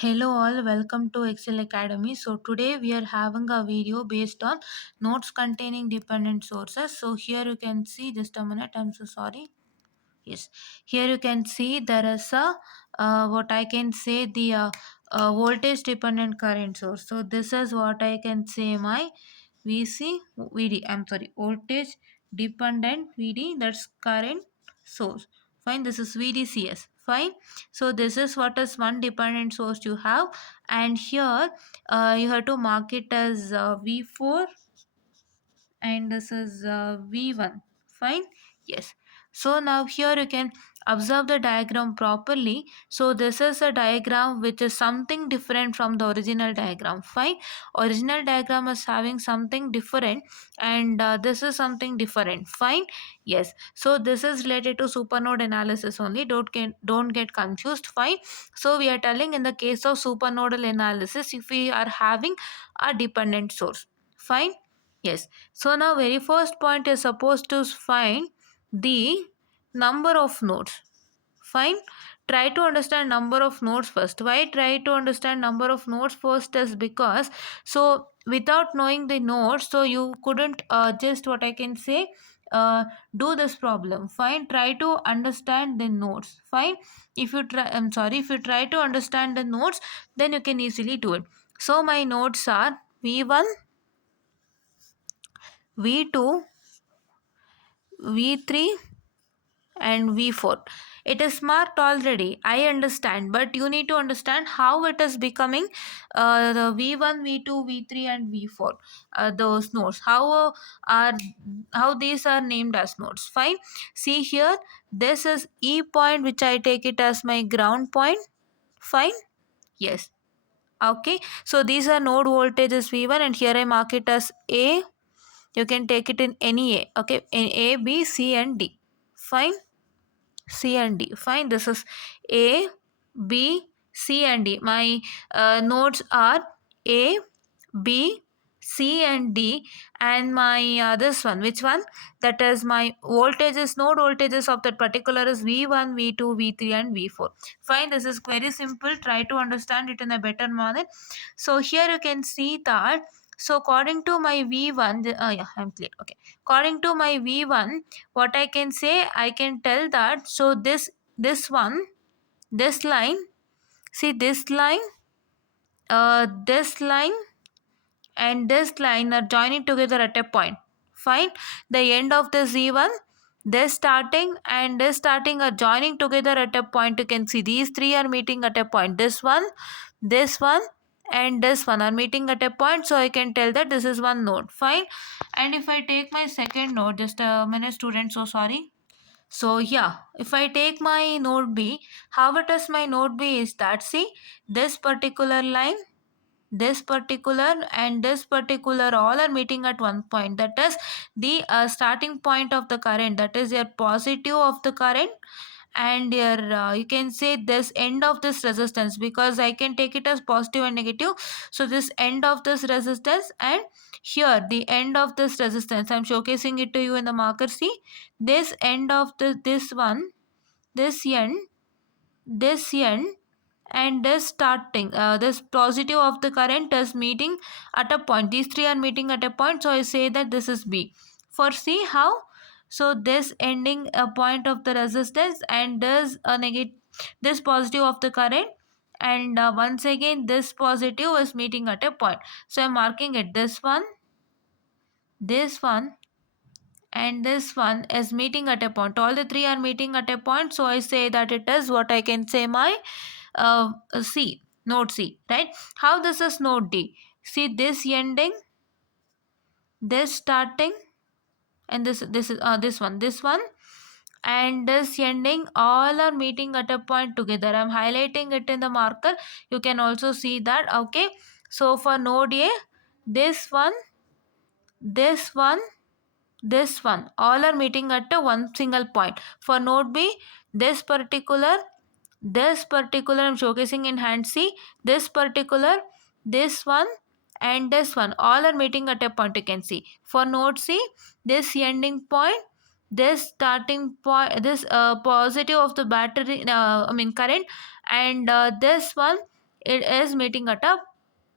Hello all, welcome to Excel Academy. So today we are having a video based on nodes containing dependent sources. So here you can see, just a minute, I'm so sorry. Yes, here you can see there is a what I can say the voltage dependent current source. So this is what I can say my VC VD. I'm sorry, voltage dependent VD. That's current source. Fine. This is VDCS. Fine. So this is what is one dependent source you have, and here you have to mark it as V4 and this is V1. Fine. Yes. So now here you can observe the diagram properly. So this is a diagram which is something different from the original diagram. Fine. Original diagram is having something different, and this is something different. Fine. Yes. So this is related to supernode analysis only. Don't get confused. Fine. So we are telling in the case of supernodal analysis, if we are having a dependent source. Fine. Yes. So now very first point is supposed to find the number of nodes. Fine. Try to understand number of nodes first. Why try to understand number of nodes first is because so without knowing the nodes, so you couldn't just what I can say do this problem. Fine. Try to understand the nodes. Fine. If you try to understand the nodes, then you can easily do it. So my nodes are V1, V2, V3 and V4. It is marked already. I understand, but you need to understand how it is becoming the V1, V2, V3 and V4. Those nodes. Are how these are named as nodes. Fine. See here, this is E point, which I take it as my ground point. Fine. Yes. Okay. So these are node voltages V1, and here I mark it as A. You can take it in any A. Okay, in A, B, C and D. Fine. C and D. Fine. This is A, B, C and D. My nodes are A, B, C and D, and my this one, which one? That is my voltages, node voltages of that particular is V1, V2, V3 and V4. Fine. This is very simple. Try to understand it in a better manner. So here you can see that. So according to my V1, yeah, I'm clear. Okay. According to my V1, what I can say, I can tell that. So this one, this line, see this line and this line are joining together at a point. Fine. The end of the Z1, this starting and this starting are joining together at a point. You can see these three are meeting at a point. This one and this one are meeting at a point. So I can tell that this is one node. Fine. And if I take my second node, just a minute student, so sorry. So yeah, if I take my node B, how it is my node B is that, see, this particular line, this particular and this particular all are meeting at one point, that is the starting point of the current, that is your positive of the current, and your you can say this end of this resistance, because I can take it as positive and negative. So this end of this resistance and here the end of this resistance, I'm showcasing it to you in the marker. See, this end of this one, this end, this end, and this starting this positive of the current is meeting at a point. These three are meeting at a point, so I say that this is B. For C, how? So this ending a point of the resistance and this a negative, this positive of the current, and once again this positive is meeting at a point. So I'm marking it, this one and this one is meeting at a point. All the three are meeting at a point, so I say that it is what I can say my C, node C, right? How this is node D? See, this ending, this starting, and this is this one and this ending, all are meeting at a point together. I'm highlighting it in the marker. You can also see that. Okay. So for node A, this one, this one, this one, all are meeting at a one single point. For node B, this particular, I'm showcasing in hand. See, this particular, this one and this one, all are meeting at a point. You can see for node C, this ending point, this starting point, this positive of the battery, I mean current, and this one it is meeting at a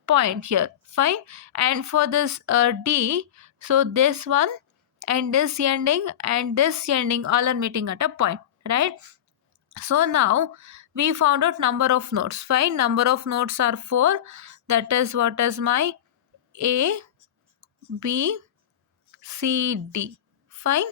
point here. Fine. And for this D, so this one and this ending and this ending all are meeting at a point, right? So now we found out number of nodes. Fine. Number of nodes are 4. That is what is my A, B, C, D. Fine.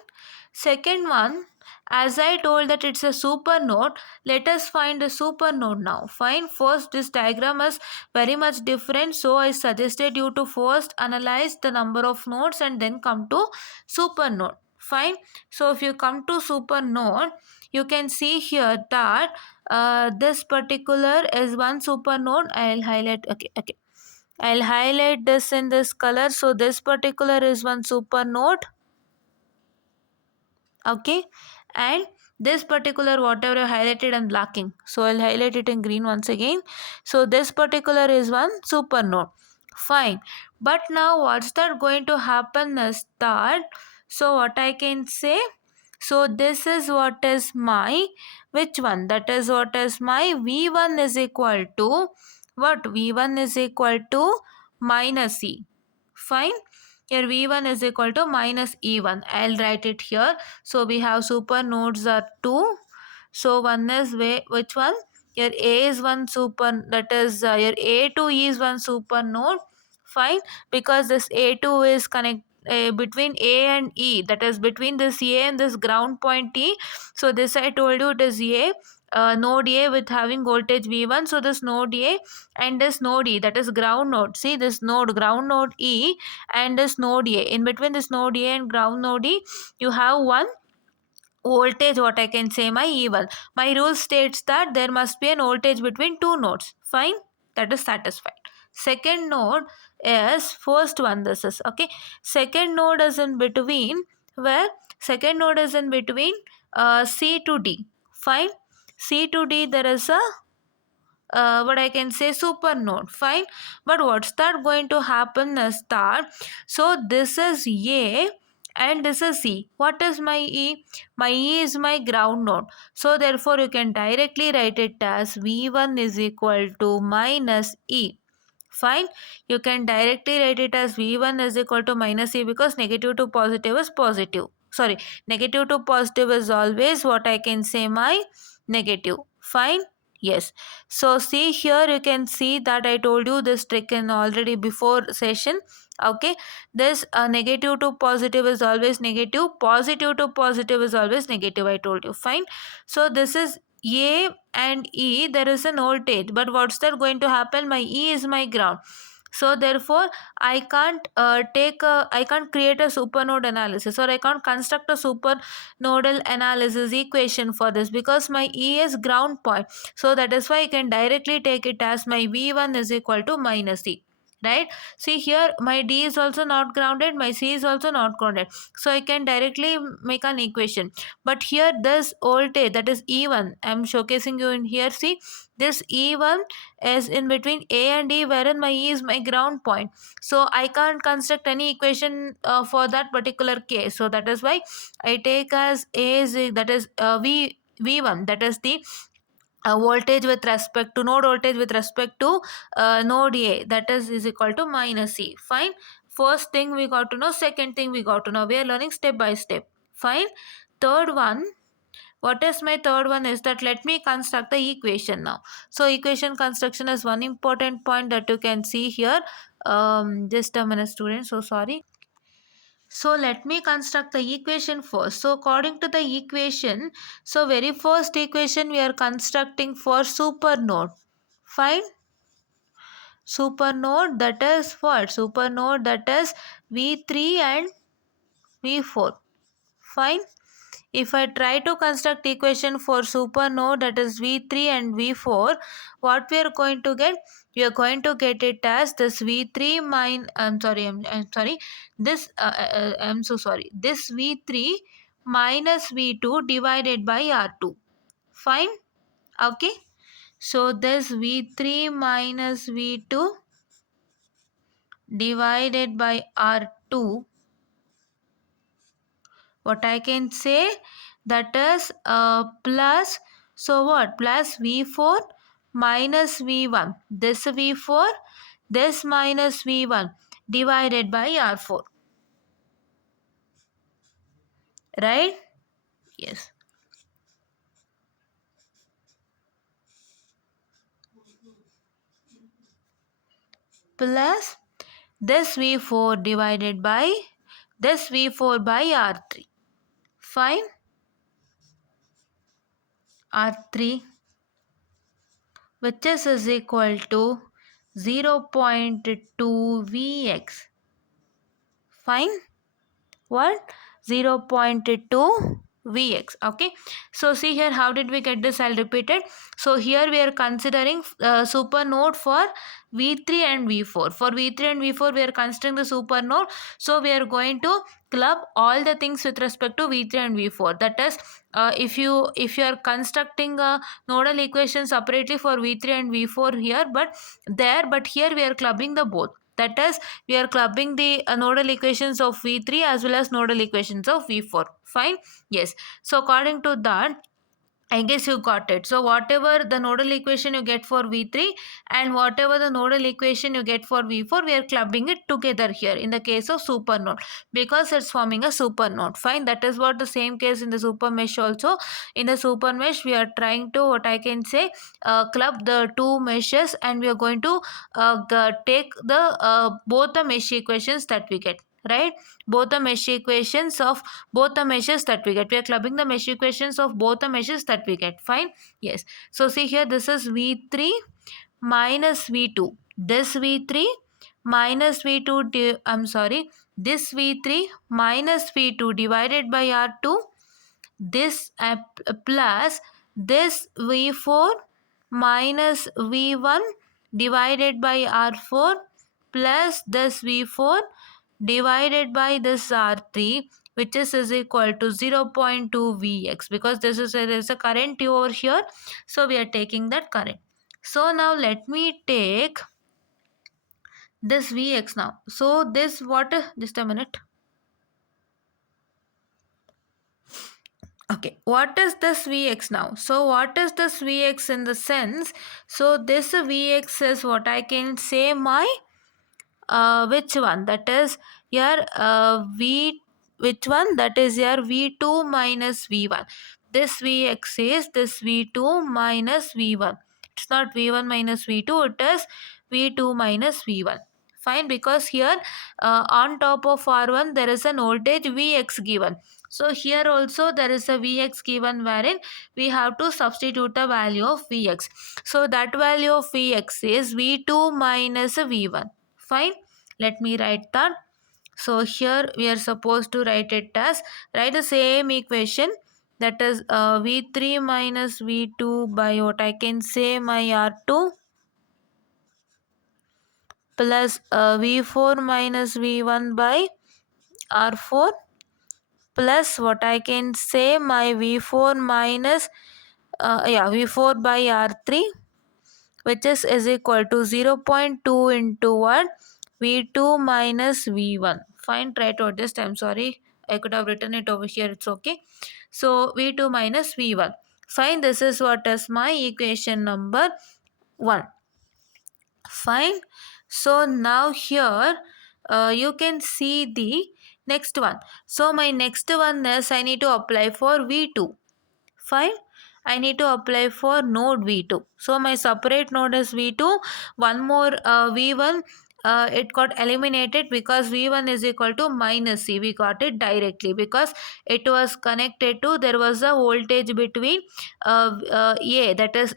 Second one, as I told that it's a super node, let us find the super node now. Fine. First, this diagram is very much different, so I suggested you to first analyze the number of nodes and then come to super node. Fine. So if you come to super node, you can see here that this particular is one super node. I'll highlight. Okay. I'll highlight this in this color. So this particular is one super node. Okay, and this particular whatever I highlighted and blacking, so I'll highlight it in green once again. So this particular is one super node. Fine. But now what's that going to happen is that, so what I can say, so this is what is my, which one, that is what is my V1 is equal to what, V1 is equal to minus E. Fine. Here V1 is equal to minus E1. I'll write it here. So we have super nodes are 2. So one is which one? Your A is one super, that is your A2 is one super node. Fine. Because this A2 is connect between A and E, that is between this A and this ground point E. So this I told you it is A. Node A with having voltage V1. So this node A and this node E, that is ground node. See this node, ground node E and this node A. In between this node A and ground node E, you have one voltage, what I can say, my E1. My rule states that there must be an voltage between two nodes. Fine, that is satisfied. Second node is first one, this is okay. Second node is in between, where second node is in between C to D. Fine. C to D, there is a what I can say, super node. Fine. But what's that going to happen is that, so this is A and this is E. What is my E? My E is my ground node. So therefore you can directly write it as V1 is equal to minus E. Fine. You can directly write it as V1 is equal to minus E, because negative to positive is positive. Sorry, negative to positive is always what I can say, my negative. Fine. Yes. So see here, you can see that I told you this trick in already before session. Okay. This negative to positive is always negative. Positive to positive is always negative, I told you. Fine. So this is A and E, there is an voltage, but what's that going to happen? My E is my ground. So therefore I can't I can't create a supernode analysis, or I can't construct a super nodal analysis equation for this, because my E is ground point. So that is why I can directly take it as my V1 is equal to minus E. Right. See here, my D is also not grounded, my C is also not grounded, so I can directly make an equation. But here this voltage, that is E1, I'm showcasing you in here. See, this E1 is in between A and E, wherein my E is my ground point. So I can't construct any equation for that particular case. So that is why I take as A is, that is V1, that is the voltage with respect to node voltage with respect to node A, that is equal to minus E. Fine. First thing we got to know. Second thing we got to know. We are learning step by step. Fine. Third one, what is my third one is that let me construct the equation now. So equation construction is one important point that you can see here. Just a minute, students. So sorry. So let me construct the equation first. So according to the equation, so very first equation we are constructing for supernode. Fine. Supernode, that is what? Supernode, that is V3 and V4. Fine. If I try to construct equation for supernode, that is V3 and V4, what we are going to get? We are going to get it as this V3 I'm sorry, this I'm so sorry, this V3 minus V2 divided by R2. Fine. Okay. So this V3 minus V2 divided by R2, what I can say, that is plus, so what, plus V4 minus V1. This V4, this minus V1 divided by R4. Right? Yes. Plus this V4 divided by this V4 by R3. Fine. R3, which is equal to 0.2 Vx. Fine. What? 0.2 Vx. Okay. So see here, how did we get this? I'll repeat it. So here we are considering super node for V3 and V4. For V3 and V4 we are considering the super node. So we are going to club all the things with respect to V3 and V4. That is, if you are constructing a nodal equation separately for V3 and V4 here, but here we are clubbing the both. That is, we are clubbing the nodal equations of V3 as well as nodal equations of V4. Fine. Yes. So according to that, I guess you got it. So whatever the nodal equation you get for V3 and whatever the nodal equation you get for V4, we are clubbing it together here in the case of super node, because it's forming a super node. Fine. That is what the same case in the super mesh also. In the super mesh, we are trying to, what I can say, club the two meshes, and we are going to take the both the mesh equations that we get. Right? Both the mesh equations of both the meshes that we get. We are clubbing the mesh equations of both the meshes that we get. Fine. Yes. So see here, this is V3 minus V2. This V3 minus V2, I'm sorry, this V3 minus V2 divided by R2, this plus this V4 minus V1 divided by R4 plus this V4 divided by this R3, which is equal to 0.2 Vx, because there is a current over here, so we are taking that current. So now let me take this Vx now. So this what, just a minute. Okay, what is this Vx now? So what is this Vx in the sense? So this Vx is what I can say my which one, that is your V, which one, that is your V2 minus V1. This Vx is this V2 minus V1. It's not V1 minus V2, it is V2 minus V1. Fine, because here on top of R1 there is an voltage Vx given. So here also there is a Vx given, wherein we have to substitute the value of Vx. So that value of Vx is V2 minus V1. Fine. Let me write that. So here we are supposed to write it as, write the same equation, that is V3 minus V2 by what I can say my R2 plus V4 minus V1 by R4 plus what I can say my V4 minus V4 by R3, which is equal to 0.2 into what, V2 minus V1. Fine, try to adjust. I'm sorry, I could have written it over here. It's okay. So V2 minus V1. Fine, this is what is my equation number 1. Fine. So now here you can see the next one. So my next one is, I need to apply for V2. Fine. I need to apply for node V2. So my separate node is V2. One more V1. It got eliminated because V1 is equal to minus C. We got it directly because it was connected to, there was a voltage between A, that is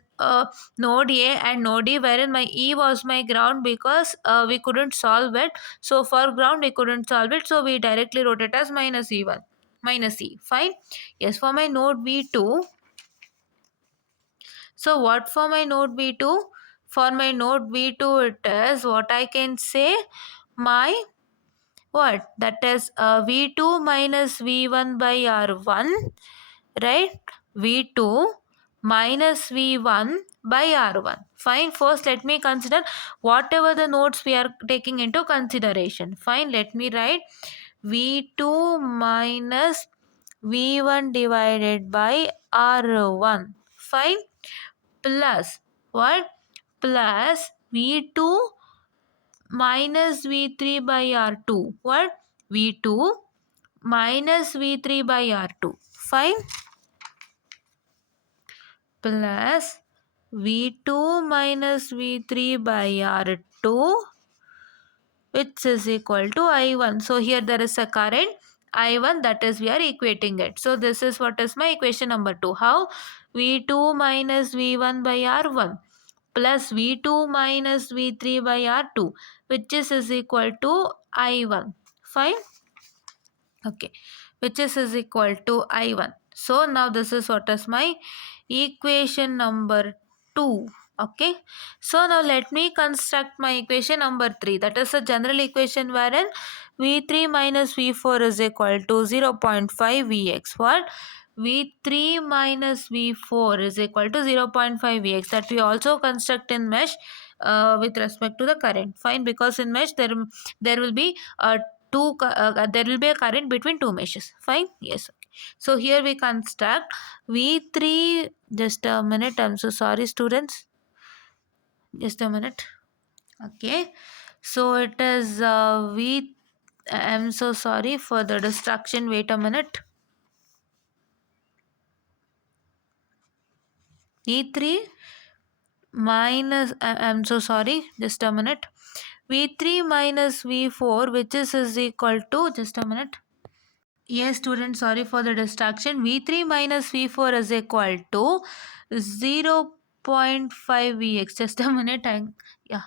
node A and node E, wherein my E was my ground, because we couldn't solve it. So for ground we couldn't solve it. So we directly wrote it as minus E1. Minus E. Fine. Yes, for my node V2. So what for my node V2? For my node V2 it is what I can say my what? That is V2 minus V1 by R1, right? V2 minus V1 by R1. Fine. First let me consider whatever the nodes we are taking into consideration. Fine. Let me write V2 minus V1 divided by R1. Fine. Plus what, plus V2 minus V3 by R2, what, V2 minus V3 by R2, fine, plus V2 minus V3 by R2, which is equal to I1. So here there is a current I1, that is we are equating it. So this is what is my equation number 2. How? V2 minus V1 by R1 plus V2 minus V3 by R2, which is equal to I1. Fine? Okay. Which is equal to I1. So now this is what is my equation number 2. Okay. So now let me construct my equation number 3. That is a general equation wherein V3 minus V4 is equal to 0.5 Vx. What? V3 minus V4 is equal to 0.5 Vx. That we also construct in mesh with respect to the current. Fine, because in mesh there will be there will be a current between two meshes. Fine. Yes. So here we construct V3. Just a minute. I'm so sorry, students. Just a minute. Okay. So it is V. I'm so sorry for the distraction. Wait a minute. V3 minus. I'm so sorry. Just a minute. V3 minus V4, which is equal to. Just a minute. Yes, students, sorry for the distraction. V3 minus V4 is equal to 0.5 Vx. Just a minute. Yeah.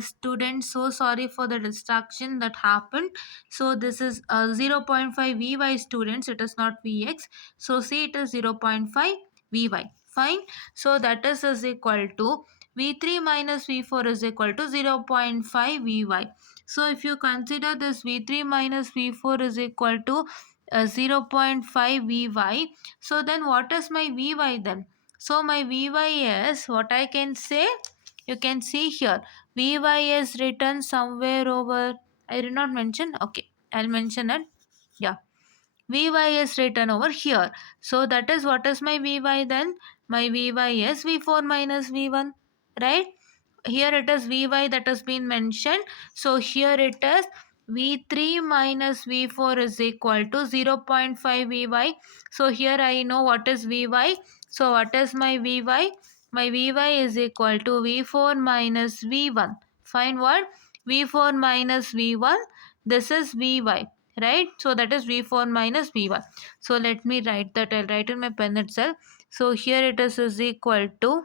Students, so sorry for the distraction that happened. So this is 0.5 Vy, students. It is not Vx. So see, it is 0.5 Vy. Fine. So that is equal to V3 minus V4 is equal to 0.5 Vy. So if you consider this V3 minus V4 is equal to 0.5 Vy, so then what is my Vy then? So my Vy is, what I can say, you can see here, Vy is written somewhere over, I did not mention, okay, I'll mention it, yeah. Vy is written over here. So that is, what is my Vy then? My Vy is V4 minus V1, right? Here it is Vy that has been mentioned. So here it is V3 minus V4 is equal to 0.5 Vy. So here I know what is Vy. So what is my Vy? My Vy is equal to V4 minus V1. Find what? V4 minus V1. This is Vy, right? So that is V4 minus V1. So let me write that. I'll write in my pen itself. So here it is equal to,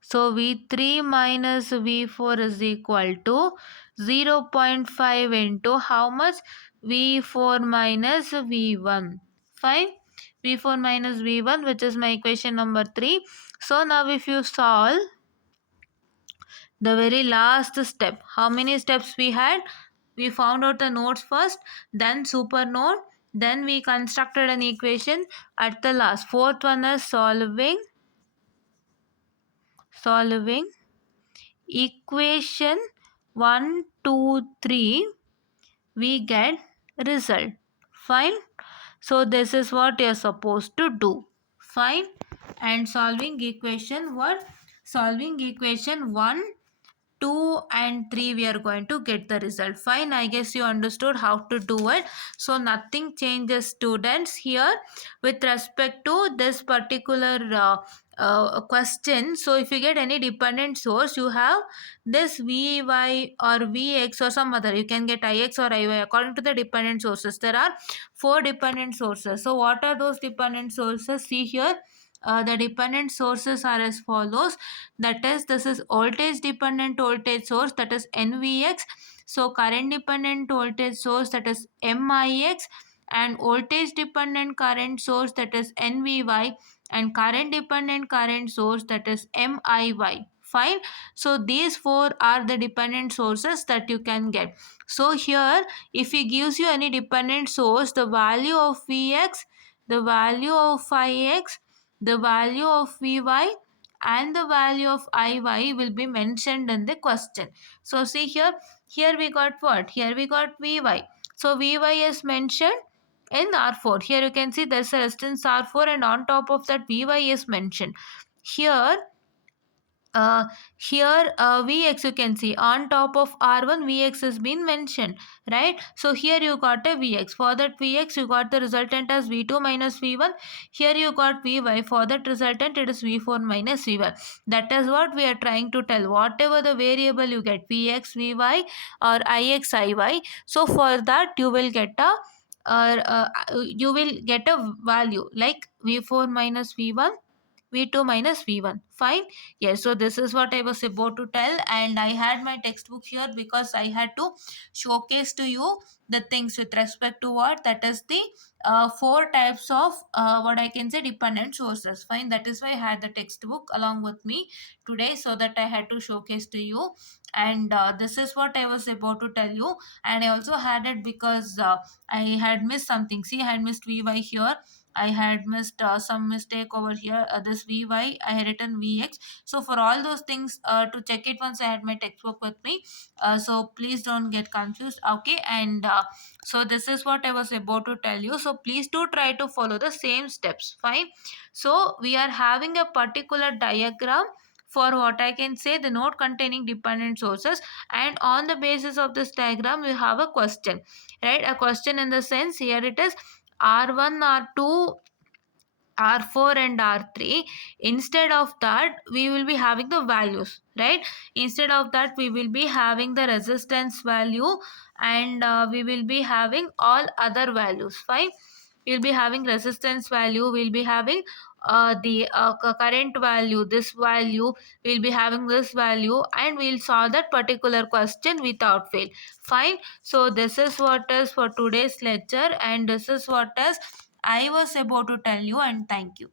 so V3 minus V4 is equal to 0.5 into how much? V4 minus V1. Fine. V4 minus V1, which is my equation number 3. So now if you solve the very last step, how many steps we had? We found out the nodes first, then super node, then we constructed an equation. At the last, fourth one is solving equation 1, 2, 3, we get result. Fine. So this is what you're supposed to do. Fine. And solving equation what? Solving equation 1, 2 and 3, we are going to get the result. Fine, I guess you understood how to do it. So nothing changes, students, here with respect to this particular question. So if you get any dependent source, you have this Vy or Vx or some other, you can get Ix or Iy according to the dependent sources. There are 4 dependent sources. So what are those dependent sources? See here, the dependent sources are as follows. That is, this is voltage dependent voltage source, that is NVX. So current dependent voltage source, that is MIX, and voltage dependent current source, that is NVY, and current dependent current source, that is MIY. Fine. So these 4 are the dependent sources that you can get. So here, if he gives you any dependent source, the value of Vx, the value of Ix, the value of Vy, and the value of Iy will be mentioned in the question. So see here, here we got what? Here we got Vy. So Vy is mentioned in R4. Here you can see there's a resistance R4, and on top of that Vy is mentioned. Here uh, here Vx, you can see on top of R1 Vx has been mentioned, right? So here you got a Vx. For that Vx you got the resultant as V2 minus V1. Here you got Vy. For that resultant it is V4 minus V1. That is what we are trying to tell. Whatever the variable you get, Vx, Vy or Ix, Iy, so for that you will get a value like V4 minus V1, V2 minus V1. Fine. Yes, so this is what I was about to tell, and I had my textbook here because I had to showcase to you the things with respect to what, that is the four types of what I can say dependent sources. Fine, that is why I had the textbook along with me today, so that I had to showcase to you. And this is what I was about to tell you. And I also had it because I had missed something. See, I had missed Vy here. I had missed some mistake over here. This Vy, I had written Vx. So for all those things, to check it once, I had my textbook with me. So please don't get confused. Okay, and so this is what I was about to tell you. So please do try to follow the same steps. Fine. So we are having a particular diagram for what I can say the node containing dependent sources, and on the basis of this diagram we have a question, right? A question in the sense, here it is R1, R2, R4 and R3. Instead of that we will be having the values, right? Instead of that we will be having the resistance value, and we will be having all other values. Fine. We'll be having resistance value, we'll be having the current value, this value, we'll be having this value, and we'll solve that particular question without fail. Fine. So this is what is for today's lecture, and this is what is I was about to tell you, and thank you.